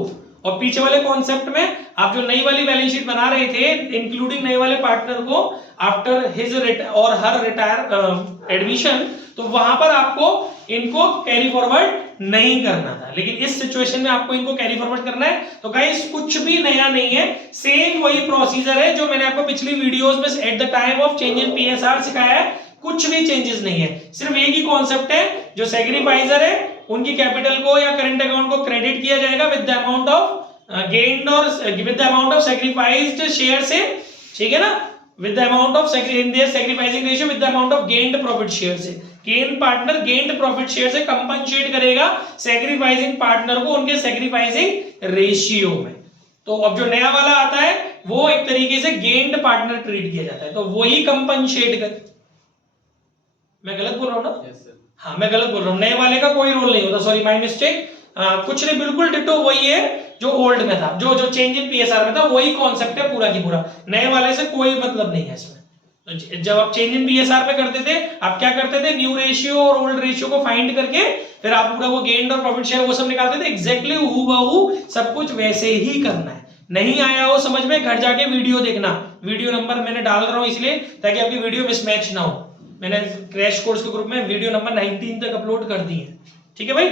और पीछे वाले कॉन्सेप्ट में आप जो नई वाली बैलेंस शीट बना रहे थे इंक्लूडिंग नए वाले पार्टनर को आफ्टर हिज और हर रिटायर एडमिशन, तो वहां पर आपको इनको कैरी फॉरवर्ड नहीं करना था, लेकिन इस सिचुएशन में आपको इनको कैरी फॉरवर्ड करना है। तो गाइस कुछ भी नया नहीं है, सेम वही प्रोसीजर है जो मैंने आपको पिछली वीडियोस में eight the time of change in PSR सिखाया है, कुछ भी चेंजेस नहीं है, सिर्फ एक ही कॉन्सेप्ट है, जो सेक्रीफाइजर है उनकी कैपिटल को या करंट अकाउंट को क्रेडिट किया जाएगा with the amount of gained और with the amount of sacrificed share से, ठीक है ना, with the amount of in their sacrificing ratio with the amount of gained profit share से, gain partner gained profit share से कंपनसेट करेगा सैक्रिफाइसिंग पार्टनर को उनके सैक्रिफाइसिंग रेशियो में। तो अब जो नया वाला आता है वो एक तरीके से गेन्ड पार्टनर ट्रीट किया जाता है, तो वही कंपनसेट कर, मैं गलत बोल रहा हूं ना? yes, हाँ मैं गलत बोल रहा हूँ, नए वाले का कोई रोल नहीं होता, सॉरी माय मिस्टेक, कुछ नहीं, बिल्कुल डिटो वही है जो ओल्ड में था, जो चेंज इन पीएसआर में था वही कॉन्सेप्ट है पूरा की पूरा, नए वाले से कोई मतलब नहीं है इसमें। तो जब आप चेंज इन पीएसआर पे करते थे आप क्या करते थे, न्यू रेशियो और ओल्ड रेशियो को फाइंड करके फिर आप पूरा वो गेन और प्रॉफिट शेयर वो सब निकालते थे, एग्जैक्टली हूबहू सब कुछ वैसे ही करना है। नहीं आया हो समझ में, घर जाके वीडियो देखना, वीडियो नंबर मैंने डाल रहा हूं इसलिए ताकि आपकी वीडियो मिसमैच ना हो, मैंने क्रैश कोर्स के ग्रुप में वीडियो नंबर 19 तक अपलोड कर दी है, ठीक है भाई,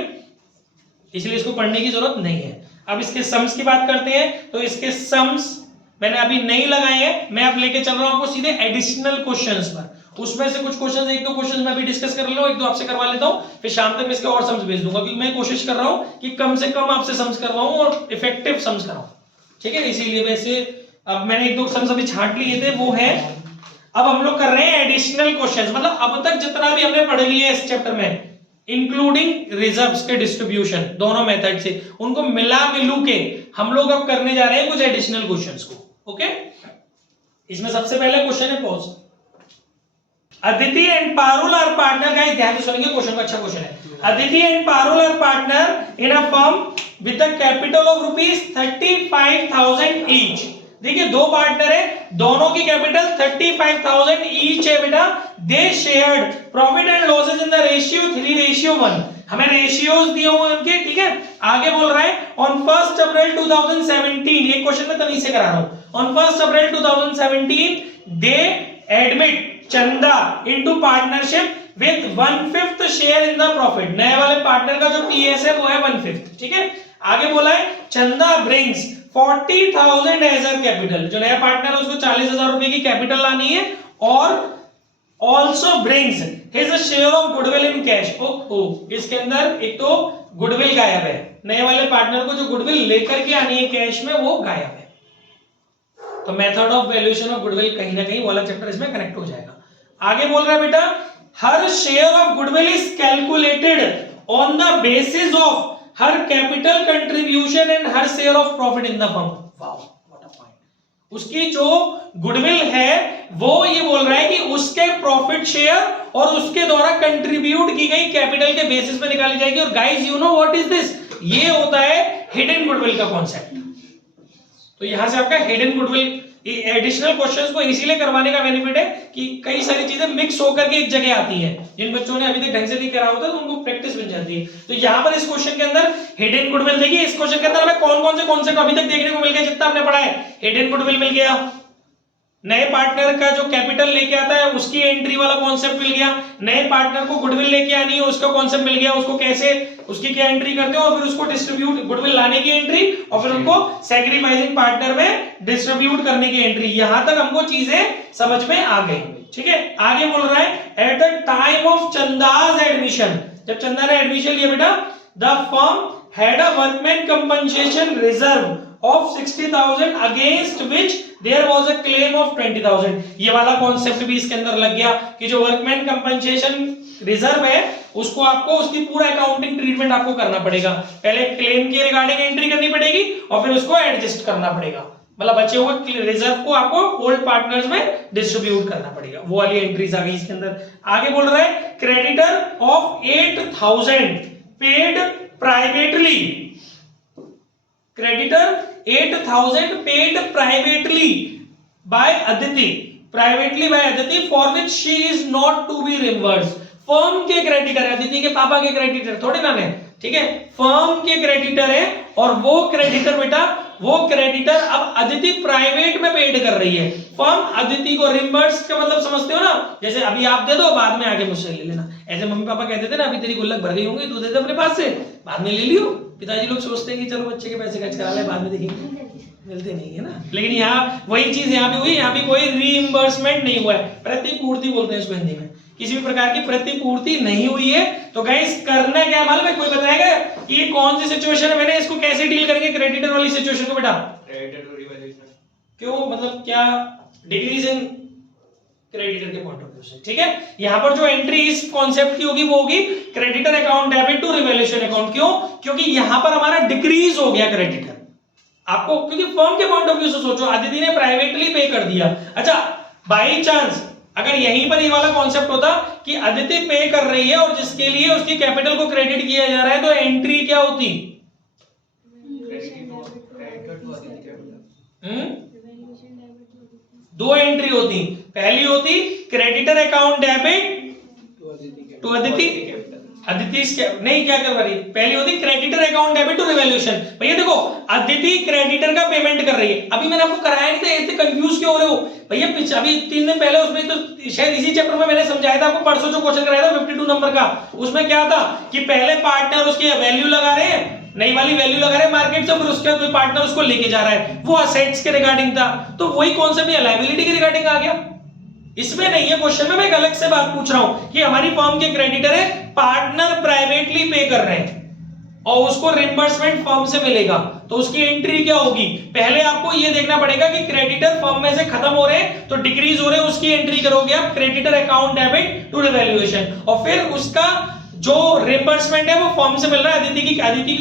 इसलिए इसको पढ़ने की जरूरत नहीं है। अब इसके सम्स की बात करते हैं, तो इसके सम्स मैंने अभी नहीं लगाए हैं, मैं अब लेके चल रहा हूं आपको सीधे एडिशनल क्वेश्चंस पर, उसमें से कुछ क्वेश्चंस, एक दो क्वेश्चंस मैं भी डिस्कस कर लूं, एक दो आपसे करवा लेता हूं, फिर शाम तक मैं इसके और सम्स भेज दूंगा, क्योंकि मैं कोशिश कर रहा हूं कि कम से कम आपसे सम्स करवाऊं और इफेक्टिव सम्स कराऊं, ठीक है, इसीलिए वैसे अब मैंने एक दो सम्स अभी छांट लिए थे वो है। अब हम लोग कर रहे हैं एडिशनल क्वेश्चंस, मतलब अब तक जितना भी हमने पढ़ लिया है इस चैप्टर में इंक्लूडिंग रिजर्व्स के डिस्ट्रीब्यूशन, दोनों मेथड से उनको मिला मिलू के हम लोग अब करने जा रहे हैं कुछ एडिशनल क्वेश्चंस को। ओके, इसमें सबसे पहले क्वेश्चन है pause. Aditi and Parul are partner, guys ध्यान से सुनेंगे, क्वेश्चन का अच्छा क्वेश्चन है। Aditi and Parul are partner in a firm with a capital of ₹35,000 each. देखिए दो पार्टनर है, दोनों की कैपिटल 35,000 ईच है बेटा। दे shared profit and losses in the ratio 3:1। हमें रेशियोज दिए हुए उनके, ठीक है। आगे बोल रहा है ऑन 1 अप्रैल 2017, ये क्वेश्चन मैं तभी से करा रहा हूं। ऑन 1 अप्रैल 2017 दे एडमिट चंदा into partnership with 1/5 share in the profit. नए वाले पार्टनर का जो पीएस है वो है 1/5, ठीक है। आगे बोला है चंदा ब्रिंग्स 40,000 एज अ कैपिटल, जो नया पार्टनर है उसको 40,000 रुपए की कैपिटल लानी है, और also brings his share of goodwill in cash. ओहो, इसके अंदर एक तो गुडविल गायब है, नए वाले पार्टनर को जो गुडविल लेकर के आनी है कैश में वो गायब है। तो method of valuation of goodwill कहीं ना कहीं वाला चैप्टर इसमें कनेक्ट हो जाएगा। आगे बोल रहा है बेटा her share of goodwill is calculated on the basis of her capital contribution and her share of profit in the firm. Wow, what a point. उसकी जो गुडविल है वो ये बोल रहा है कि उसके प्रॉफिट शेयर और उसके द्वारा कंट्रीब्यूट की गई कैपिटल के बेसिस पे निकाली जाएगी। और guys you know what is this, ये होता है हिडन गुडविल का कॉन्सेप्ट। तो यहां से आपका हिडन गुडविल एडिशनल क्वेश्चंस को इसीलिए करवाने का बेनिफिट है कि कई सारी चीजें मिक्स होकर के एक जगह आती हैं। जिन बच्चों ने अभी तक ढंग से नहीं करा होता तो उनको प्रैक्टिस बन जाती है। तो यहां पर इस क्वेश्चन के अंदर हिडन गुडविल देखिए, इस क्वेश्चन के अंदर हमें कौन कौन से कॉन्सेप्ट अभी तक देखने को मिल गया जितना हमने पढ़ा है। हिडन गुडविल मिल गया, नए पार्टनर का जो कैपिटल लेके आता है उसकी एंट्री वाला कॉन्सेप्ट मिल गया, नए पार्टनर को गुडविल लेके आनी है उसका कॉन्सेप्ट मिल गया, उसको कैसे उसकी क्या एंट्री करते हैं और फिर उसको डिस्ट्रीब्यूट, गुडविल लाने की एंट्री और फिर उनको सैक्रिफाइसिंग पार्टनर में डिस्ट्रीब्यूट करने की एंट्री। यहां तक हमको चीजें समझ में आ गई, ठीक है। आगे बोल रहा है at the time of Chanda's admission, जब चंदा ने एडमिशन लिया बेटा, the firm had a workman compensation reserve of 60,000 against which there was a claim of 20,000। ये वाला कॉन्सेप्ट भी इसके अंदर लग गया कि जो वर्कमैन कंपनसेशन रिजर्व है उसको आपको उसकी पूरा अकाउंटिंग ट्रीटमेंट आपको करना पड़ेगा। पहले क्लेम के रिगार्डिंग एंट्री करनी पड़ेगी और फिर उसको एडजस्ट करना पड़ेगा, मतलब बचे हुए रिजर्व को आपको ओल्ड पार्टनर्स में डिस्ट्रीब्यूट करना पड़ेगा। वो वाली एंट्रीज आ गई इसके अंदर। आगे बोल रहा है creditor of 8,000 paid privately, creditor 8,000 paid privately by Aditi for which she is not to be reimbursed। Firm के क्रेडिटर है, अदिति के पापा के क्रेडिटर थोड़े ना है, ठीक है। फर्म के क्रेडिटर है और वो क्रेडिटर बेटा, वो क्रेडिटर अब अदिति प्राइवेट में पेड कर रही है। फर्म अदिति को रिम्बर्स का मतलब समझते हो ना, जैसे अभी आप दे दो बाद में आके मुझसे ले लेना। ऐसे मम्मी पापा कहते थे ना अभी तेरी गुल्लक भर गई होंगी तू दे दे अपने पास से, बाद में ले लियो। पिताजी लोग सोचते हैं कि चलो बच्चे के पैसे खर्च करा ले बाद में देखेंगे, मिलते नहीं है ना। लेकिन यहाँ वही चीज यहाँ भी हुई, यहाँ भी कोई रीइंबर्समेंट नहीं हुआ है, प्रतिपूर्ति बोलते हैं इसको हिंदी में। किसी भी प्रकार की प्रतिपूर्ति नहीं हुई है। तो गाइस करना क्या मालूम है, कोई बताएगा कि ये कौन सी सिचुएशन है, मैंने इसको कैसे डील करेंगे क्रेडिटर वाली सिचुएशन को बेटा? क्रेडिटर टू रिवैल्यूएशन, क्यों मतलब क्या डिक्रीज इन क्रेडिटर के पॉइंट ऑफ व्यू से, ठीक है। यहां पर जो एंट्री इस कॉन्सेप्ट की होगी वो होगी creditor account debit to revaluation account. क्यों? क्योंकि यहां पर हमारा डिक्रीज हो गया क्रेडिटर आपको, क्योंकि फर्म के पॉइंट ऑफ व्यू से सोचो, अदिति ने प्राइवेटली पे कर दिया। अच्छा बाई चांस अगर यहीं पर ये वाला कॉन्सेप्ट होता कि अदिति पे कर रही है और जिसके लिए उसकी कैपिटल को क्रेडिट किया जा रहा है, तो एंट्री क्या होती? दो एंट्री होती। पहली होती creditor account debit to Aditi, Aditi नहीं क्या कर रही, पहली होती creditor account debit to revaluation. भैया देखो अदिति क्रेडिटर का पेमेंट कर रही है, अभी मैंने आपको कराया नहीं था, ऐसे कंफ्यूज क्यों हो रहे हो भैया? अभी 3 दिन पहले उसमें तो शायद इसी चैप्टर में मैंने समझाया था आपको, परसों जो क्वेश्चन कराया था 52 नंबर का, उसमें क्या था कि पहले पार्टनर उसके वैल्यू लगा रहे हैं, नई वाली वैल्यू लगा रहे हैं मार्केट से, फिर उसके कोई पार्टनर उसको लेके जा रहा है, वो असेट्स के रिगार्डिंग था। तो वही कॉन्सेप्ट लायबिलिटी के रिगार्डिंग आ गया, इसमें नहीं है क्वेश्चन में। मैं एक अलग से बात पूछ रहा हूं कि हमारी फर्म के क्रेडिटर है, पार्टनर प्राइवेटली पे कर रहे हैं और उसको रिम्बर्समेंट फर्म से मिलेगा, तो उसकी एंट्री क्या होगी? पहले आपको ये देखना पड़ेगा कि क्रेडिटर फर्म में से खत्म हो रहे हैं तो डिक्रीज हो रहे हैं, उसकी एंट्री करोगे आप creditor account debit to revaluation, और फिर उसका जो रिम्बर्समेंट है वो फर्म से मिल रहा है अदिति की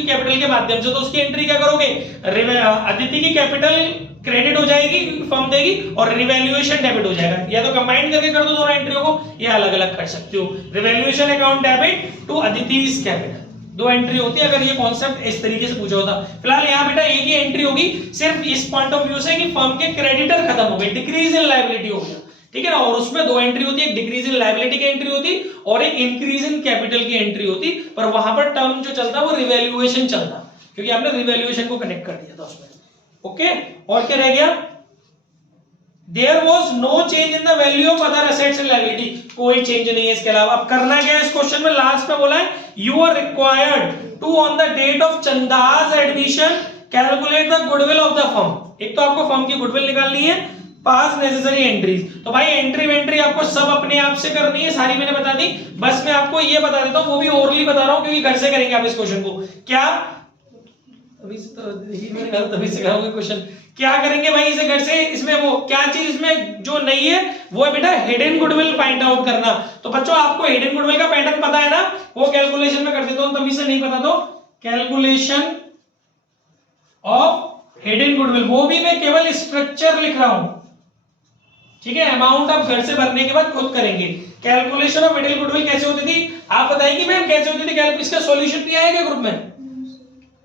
कैपिटल के माध्यम से, तो उसकी एंट्री क्या करोगे, अदिति की कैपिटल क्रेडिट हो जाएगी, फर्म देगी, और रिवैल्यूएशन डेबिट हो जाएगा। या तो कंबाइन करके कर दो दोनों एंट्रियों को, या अलग अलग कर सकते हो। Revaluation account debit to Aditi's capital, दो एंट्री होती है अगर ये कॉन्सेप्ट इस तरीके से पूछा होता। फिलहाल यहाँ बेटा एक ही एंट्री होगी, सिर्फ इस पॉइंट ऑफ व्यू से कि फर्म के क्रेडिटर खत्म हो गए, डिक्रीज इन लायबिलिटी हो गया, ठीक है ना। और उसमें दो एंट्री होती है, एक डिक्रीज इन लायबिलिटी की एंट्री होती और एक इंक्रीज इन कैपिटल की एंट्री होती, पर वहां पर टर्म जो चलता वो रिवैल्यूएशन चलता, क्योंकि आपने रिवैल्यूएशन को कनेक्ट कर दिया था उसमें। ओके, और क्या रह गया, There was no change in the value of other assets and liability, कोई चेंज नहीं है इसके अलावा। अब करना क्या है इस क्वेश्चन में, लास्ट में बोला है you are required to on the date of Chanda's admission calculate the goodwill of the firm। एक तो आपको फर्म की गुडविल निकालनी है, पास नेसेसरी एंट्रीज, तो भाई एंट्री आपको सब अपने आप से करनी है, सारी मैंने बता दी। बस मैं आपको ये बता देता हूँ, वो भी ओरली बता रहा हूँ क्योंकि घर से करेंगे आप इस क्वेश्चन को। क्या अभी से तो तभी से करोगे क्वेश्चन, क्या करेंगे भाई इसे घर से, इसमें वो क्या चीज इसमें जो नहीं है वो है बेटा हिडन गुडविल फाइंड आउट करना। तो बच्चों आपको हिडन गुडविल का पैटर्न पता है ना, वो कैलकुलेशन में कर देता हूं, तभी से नहीं पता तो कैलकुलेशन ऑफ हिडन गुडविल, वो भी मैं केवल स्ट्रक्चर लिख रहा हूं, ठीक है। अमाउंट आप घर से भरने के बाद खुद करेंगे। कैलकुलेशन ऑफ हिडन गुडविल कैसे होती थी आप बताएंगे मैम, कैसे होती थी, इसका सॉल्यूशन भी आएगा ग्रुप में,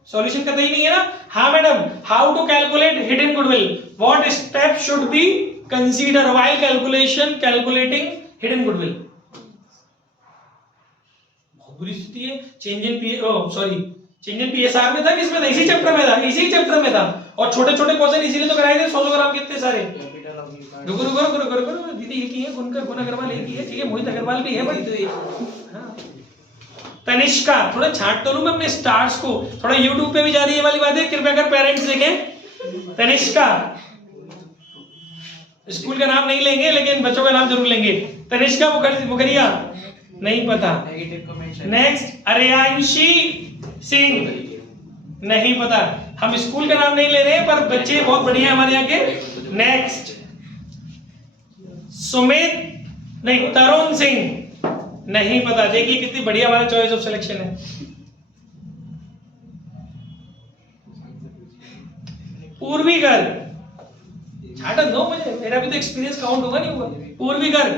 सॉल्यूशन कतई नहीं है ना। हाँ madam, how to calculate hidden goodwill, what step should be consider while calculating hidden goodwill. बहुत बुरी स्थिति है। चेंज इन पीएसआर में था, किसमें था, इसी चैप्टर में था, इसी चैप्टर में था। और छोटे छोटे क्वेश्चन इसीलिए तो कराए थे 100 ग्राम कितने सारे। रुको दीदी एक ही है, गुण अग्रवाल एक ही है, ठीक है, मोहित अग्रवाल भी है भाई, तो हाँ। तनिष्का, थोड़ा छांट तो लूं मैं अपने स्टार्स को, थोड़ा YouTube पे भी जा रही है वाली बात है, कृपया कर पेरेंट्स देखें। तनिष्का, स्कूल का नाम नहीं लेंगे लेकिन बच्चों का नाम जरूर लेंगे। तनिष्का मुखरिया, नहीं पता। नेक्स्ट, अर्यांशी सिंह, नहीं पता। हम स्कूल का नाम नहीं ले रहे हैं पर बच्चे बहुत बढ़िया हमारे यहाँ के। नेक्स्ट, सुमित, नहीं, तरुण सिंह, नहीं पता। देखिए कितनी बढ़िया हमारा चॉइस ऑफ सिलेक्शन है। पूर्वी गर्ग, छाटा दो मुझे, मेरा भी तो एक्सपीरियंस काउंट होगा नहीं होगा। पूर्वी गर्ग,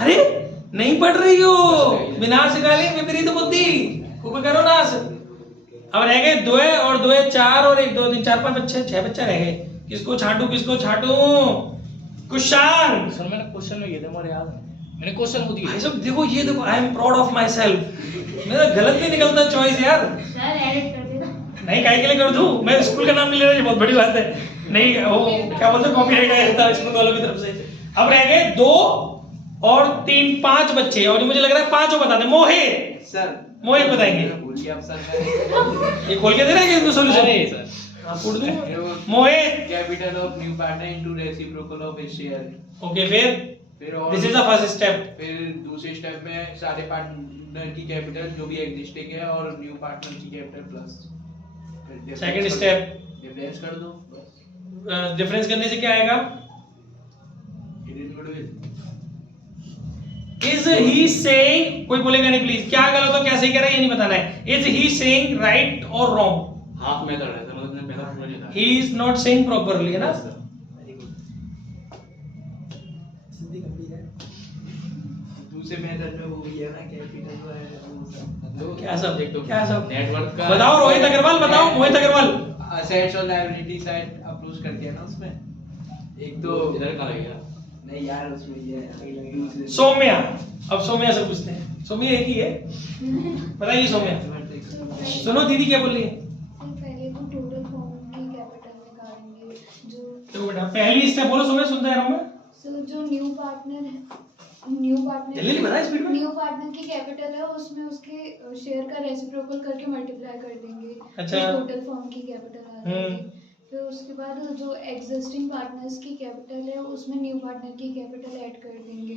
अरे नहीं पढ़ रही हो, विनाश काली विपरीत बुद्धि, ऊपर करो नाश। अब रह गए 2 और 2 4 और 1 2 3 4 5 बच्चे, 6 बच्चे रह गए। किसको छाटू? कुशांग। सर मैंने क्वेश्चन में किए थे, मुझे याद है, मैंने क्वेश्चन खुद किया। भाई साहब देखो, ये देखो, I am proud of my self, मेरा गलत नहीं निकलता चॉइस यार। सर एडिट कर देना। नहीं, काहे के लिए कर दूं, मैं स्कूल का नाम नहीं ले रहा, ये बहुत बड़ी बात है। नहीं, वो क्या बोलते हैं, कॉपीराइट आ जाता है स्कूल वालों की तरफ से। अब रह गए 2 और 3 5 बच्चे, और मुझे लग रहा है 5 बता दे। मोहित सर, मोहित बताएंगे। ये खोल के दे रहे हैं सॉल्यूशन। अरे सर, हां पूछ दूं। Mohit, capital of new partner into reciprocal of his share. Okay, फिर और this is the first step. फिर दूसरे स्टेप में सारे पार्टनर की कैपिटल जो भी एग्जिस्टिंग है और न्यू पार्टनर की capital plus second step, difference कर दो बस। डिफरेंस करने से क्या आएगा? Hidden goodwill. Is he saying, कोई बोलेगा नहीं प्लीज, क्या गलत हो क्या सही कह रहा है ये नहीं बताना है। Is he saying right or wrong? Half method है सर, मतलब मैंने पहला समझ लिया। He is not saying properly, है ना? दूसरे मेथड में वो भी है ना, कैपिटल तो है वो क्या सब नेटवर्क का बताओ, रोहित अग्रवाल बताओ, मोहित अग्रवाल। असेट्स और लायबिलिटी साइड अप्रोच कर दिया ना उसमें। एक तो इधर कहाँ लग गया? नहीं यार, उसमें ये है सौम्या, अब सौम्या से पूछते हैं। सौम्या एक ही है, बताइए सौम्या। सुनो दीदी क्या बोल रही है। पहले तो टोटल फॉर्म की कैपिटल निकालेंगे, जो तो बेटा पहली स्टेप बोलो सौम्या, सुनता है मैं। सो जो न्यू पार्टनर जल्दी बता स्पीड में। न्यू पार्टनर की कैपिटल है, उसमें उसके शेयर का रेसिप्रोकल करके मल्टीप्लाई कर देंगे। अच्छा। तो टोटल फॉर्म की कैपिटल आ जाएगी। फिर उसके बाद जो एग्जिस्टिंग पार्टनर्स की कैपिटल है, उसमें न्यू पार्टनर की कैपिटल ऐड कर देंगे।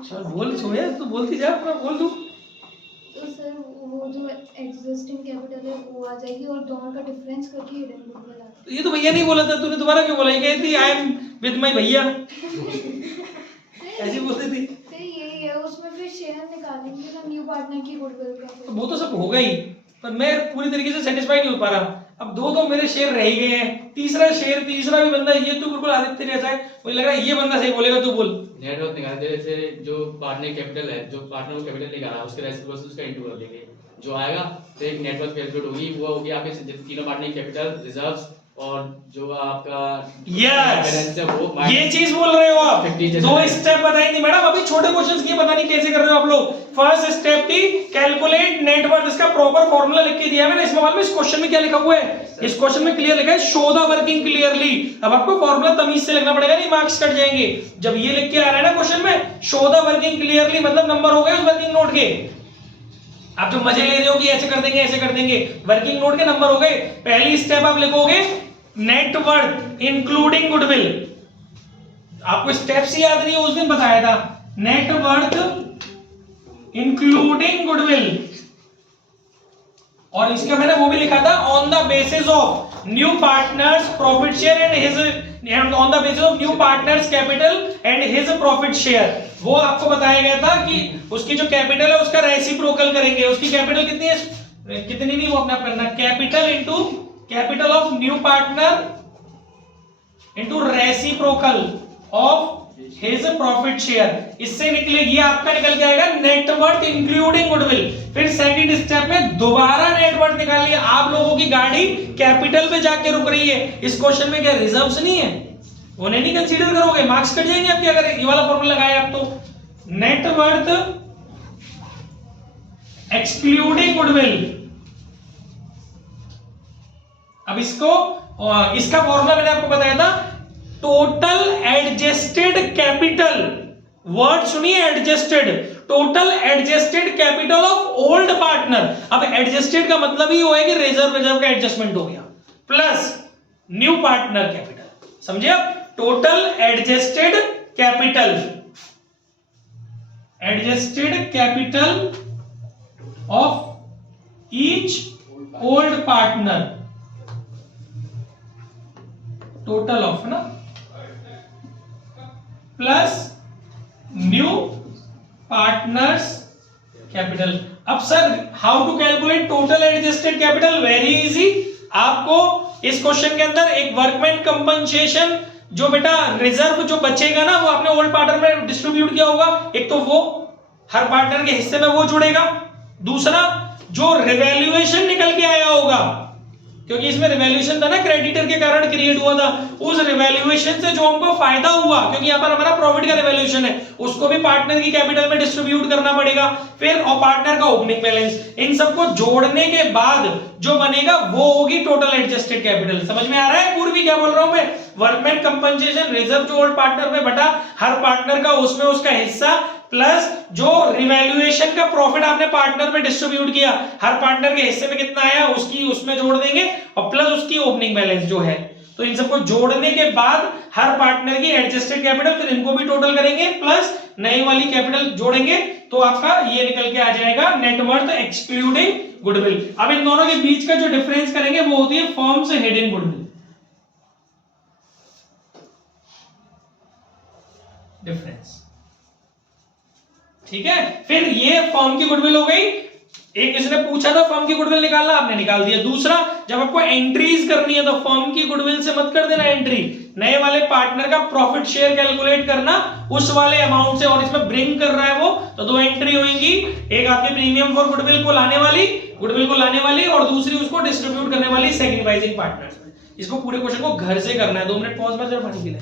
चल बोल सौम्या, तू बोलती जा, पूरा बोल दूं। तो सर वो जो एग्जिस्टिंग कैपिटल है वो आ जाएगी, और दोनों का डिफरेंस करके हिडन गुडविल आता है। तो ये तो भैया नहीं बोला था, तूने दोबारा क्यों बोला? ये कहती थी आई एम विद माय भैया, ऐसी बोलती थी। फिर यही है, उसमें शेयर निकालेंगे ना न्यू पार्टनर की गुडविल का तो वो तो सब होगा ही, पर मैं पूरी तरीके से सेटिस्फाई नहीं हो पा रहा। अब दो तो मेरे शेयर रह ही गए हैं, तीसरा भी बंदा, ये तो बिल्कुल आदित्य जैसा है, मुझे लग रहा है ये बंदा सही बोलेगा, तू बोल। नेटवर्क निकालते हैं, जैसे जो पार्टनर कैपिटल है, जो पार्टनर को कैपिटल लेकर आ रहा है उसके रेसिप्रोकल उसका इनटू कर देंगे, जो आएगा तो एक नेटवर्क कैलकुलेट होगी, वो होगी आपके तीनों पार्टनर की कैपिटल, रिजर्व्स और जो आपका यस है वो ये चीज बोल रहे हो आप। 50 दो स्टेप बताएंगे मैडम, अभी छोटे क्वेश्चंस की पता नहीं कैसे कर रहे हो आप लोग। फर्स्ट स्टेप थी कैलकुलेट नेटवर्थ, इसका प्रॉपर फॉर्मूला लिख के दिया है मैंने। इसमें मालूम है इस क्वेश्चन में क्या लिखा हुआ है? इस क्वेश्चन में क्लियर लिखा है शो द वर्किंग क्लियरली। अब आपको फॉर्मूला तमीज से लिखना पड़ेगा, नहीं मार्क्स कट जाएंगे। जब ये लिख के आ रहा है ना क्वेश्चन में शो द वर्किंग क्लियरली, मतलब नंबर हो गए उस वर्किंग नोट के। आप जो मजे ले रहे हो कि ऐसे कर देंगे ऐसे कर देंगे, वर्किंग नोट के नंबर हो गए। पहली स्टेप आप लिखोगे नेटवर्थ इंक्लूडिंग गुडविल। आपको स्टेप्स ही याद नहीं, उस दिन बताया था। नेटवर्थ इंक्लूडिंग गुडविल, और इसका मैंने वो भी लिखा था on the basis of new partners profit share and his, on the basis of new partners capital and his profit share. वो आपको बताया गया था कि उसकी जो कैपिटल है उसका रेसिप्रोकल करेंगे। उसकी कैपिटल कितनी है, कितनी नहीं वो अपना करना, capital into capital of new partner into reciprocal of his profit share. इससे निकलेगी आपका, निकल के आएगा नेटवर्थ इंक्लूडिंग गुडविल। फिर सेकंड स्टेप में दोबारा नेटवर्थ निकालिए। आप लोगों की गाड़ी कैपिटल पे जाके रुक रही है, इस क्वेश्चन में क्या रिजर्व्स नहीं है, उन्हें नहीं कंसीडर करोगे, मार्क्स कट जाएंगे आपके अगर ये वाला फॉर्मूला लगाए आप तो। नेटवर्थ एक्सक्लूडिंग गुडविल, अब इसका फॉर्मूला मैंने आपको बताया था टोटल एडजस्टेड कैपिटल। वर्ड सुनिए adjusted, total adjusted capital of old partner. अब एडजस्टेड का मतलब ही वो है कि रिजर्व का एडजस्टमेंट हो गया, प्लस न्यू पार्टनर कैपिटल। समझे आप? Total adjusted capital of each old partner, total of ना, प्लस न्यू पार्टनर्स कैपिटल। अब sir how to calculate total adjusted capital? Very easy. आपको इस क्वेश्चन के अंदर एक वर्कमैन कंपनसेशन, जो बेटा रिजर्व जो बचेगा ना वो आपने ओल्ड पार्टनर में डिस्ट्रीब्यूट किया होगा। एक तो वो हर पार्टनर के हिस्से में वो जुड़ेगा, दूसरा जो रिवैल्यूएशन निकल के आया होगा, क्योंकि इसमें रिवैल्यूएशन था ना, क्रेडिटर के कारण क्रिएट हुआ था, उस रिवैल्यूएशन से जो हमको फायदा हुआ, क्योंकि यहाँ पर हमारा प्रॉफिट का रिवैल्यूएशन है, उसको भी पार्टनर की कैपिटल में डिस्ट्रीब्यूट करना पड़ेगा। फिर और पार्टनर का ओपनिंग बैलेंस, इन सबको जोड़ने के बाद जो बनेगा वो होगी टोटल एडजस्टेड कैपिटल। समझ में आ रहा है पूर्वी क्या बोल रहा हूं मैं? वर्कमैन कंपनसेशन, रिजर्व जो ओल्ड पार्टनर में बटा हर पार्टनर का, उसमें उसका हिस्सा, प्लस जो रिवैल्यूएशन का प्रॉफिट आपने पार्टनर में डिस्ट्रीब्यूट किया, हर पार्टनर के हिस्से में कितना आया उसकी उसमें जोड़ देंगे, और प्लस उसकी ओपनिंग बैलेंस जो है। तो इन सबको जोड़ने के बाद हर पार्टनर की एडजस्टेड कैपिटल, फिर इनको भी टोटल करेंगे, प्लस नई वाली कैपिटल जोड़ेंगे, तो आपका ये निकल के आ जाएगा नेटवर्थ एक्सक्लूडिंग गुडविल। अब इन दोनों के बीच का जो डिफरेंस करेंगे वो होती है फर्म से हिडन गुडविल डिफरेंस। ठीक है, फिर ये फर्म की गुडविल हो गई। एक इसने पूछा था फर्म की गुडविल निकालना, आपने निकाल दिया। दूसरा, जब आपको एंट्रीज करनी है तो फर्म की गुडविल से मत कर देना एंट्री, नए वाले पार्टनर का प्रॉफिट शेयर कैलकुलेट करना उस वाले अमाउंट से, और इसमें ब्रिंग कर रहा है वो, तो दो एंट्री होगी, एक आपके प्रीमियम फॉर गुडविल को लाने वाली, और दूसरी उसको डिस्ट्रीब्यूट करने वाली सैक्रिफाइसिंग पार्टनर्स में। इसको पूरे क्वेश्चन को घर से करना है। 2 मिनट पॉज में जरा पानी पी लें।